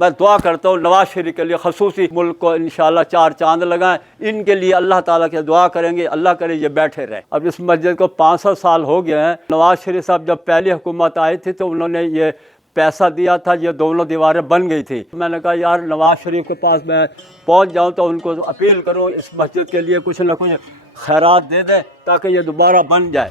मैं दुआ करता हूँ नवाज शरीफ के लिए खसूसी मुल्क को इंशाल्लाह 4 चांद लगाएं। इनके लिए अल्लाह ताला के दुआ करेंगे, अल्लाह करे ये बैठे रहे। अब इस मस्जिद को 500 साल हो गए हैं। नवाज शरीफ साहब जब पहली हुकूमत आई थी तो उन्होंने ये पैसा दिया था, ये दोनों दीवारें बन गई थी। मैंने कहा यार नवाज शरीफ के पास मैं पहुंच जाऊं तो उनको अपील करूं इस मस्जिद के लिए कुछ ना कुछ खैरात दे दें ताकि ये दोबारा बन जाए।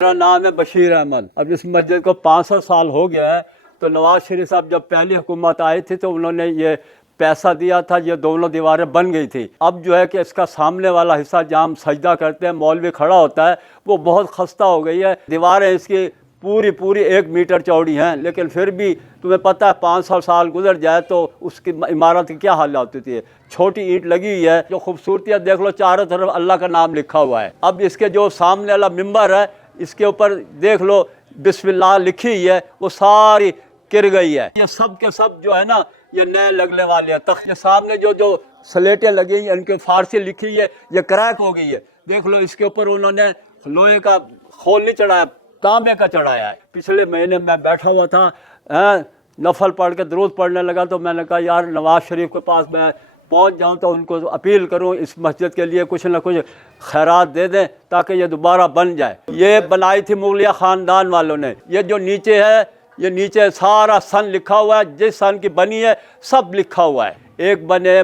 मेरा नाम है बशीर अहमद। अब इस मस्जिद को 500 साल हो गया है। तो नवाज शरीफ साहब जब पहली हुकूमत आई थी तो उन्होंने ये पैसा दिया था, ये दोनों दीवारें बन गई थी। अब जो है कि इसका सामने वाला हिस्सा जहाँ हम सजदा करते हैं, मौलवी खड़ा होता है, वो बहुत खस्ता हो गई है। दीवारें इसकी पूरी 1 मीटर चौड़ी हैं, लेकिन फिर भी तुम्हें पता है 500 साल गुजर जाए तो उसकी इमारत की क्या हालत होती है। छोटी ईंट लगी हुई है, जो खूबसूरती है देख लो, चारों तरफ अल्लाह का नाम लिखा हुआ है। अब इसके जो सामने वाला मिंबर है, इसके ऊपर देख लो बिस्मिल्लाह लिखी हुई है, वो सारी गिर गई है। ये सब के सब जो है ना, ये नए लगने वाले हैं। तक ये सामने जो स्लेटें लगी हैं, इनके फारसी लिखी है, ये क्रैक हो गई है। देख लो इसके ऊपर उन्होंने लोहे का खोल नहीं चढ़ाया, तांबे का चढ़ाया है। पिछले महीने मैं बैठा हुआ था, नफल पढ़ के दुरूद पढ़ने लगा, तो मैंने कहा यार नवाज शरीफ के पास मैं पहुंच जाऊं तो उनको अपील करूं इस मस्जिद के लिए कुछ ना कुछ खैरात दे दें ताकि ये दोबारा बन जाए। ये बनाई थी मुगलिया ख़ानदान वालों ने। ये जो नीचे है, ये नीचे सारा सन लिखा हुआ है, जिस सन की बनी है सब लिखा हुआ है। एक बने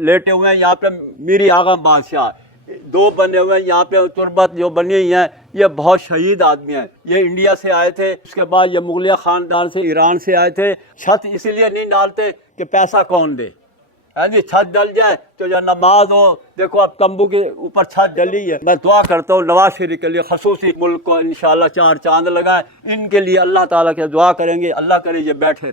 लेटे हुए हैं यहाँ पे मीरी आगा बादशाह, 2 बने हुए हैं यहाँ पे तुरबत जो बनी हुई हैं, ये बहुत शहीद आदमी हैं। ये इंडिया से आए थे, उसके बाद ये मुगलिया ख़ानदान से, ईरान से आए थे। छत इसीलिए नहीं डालते कि पैसा कौन दे, है जी। छत डल जाए तो जो नमाज हो, देखो अब तंबू के ऊपर छत डली है। मैं दुआ करता हूँ नवाज शरीफ के लिए खसूसी मुल्क को इंशाल्लाह 4 चांद लगाएं। इनके लिए अल्लाह ताला के दुआ करेंगे, अल्लाह करे ये बैठे रहे।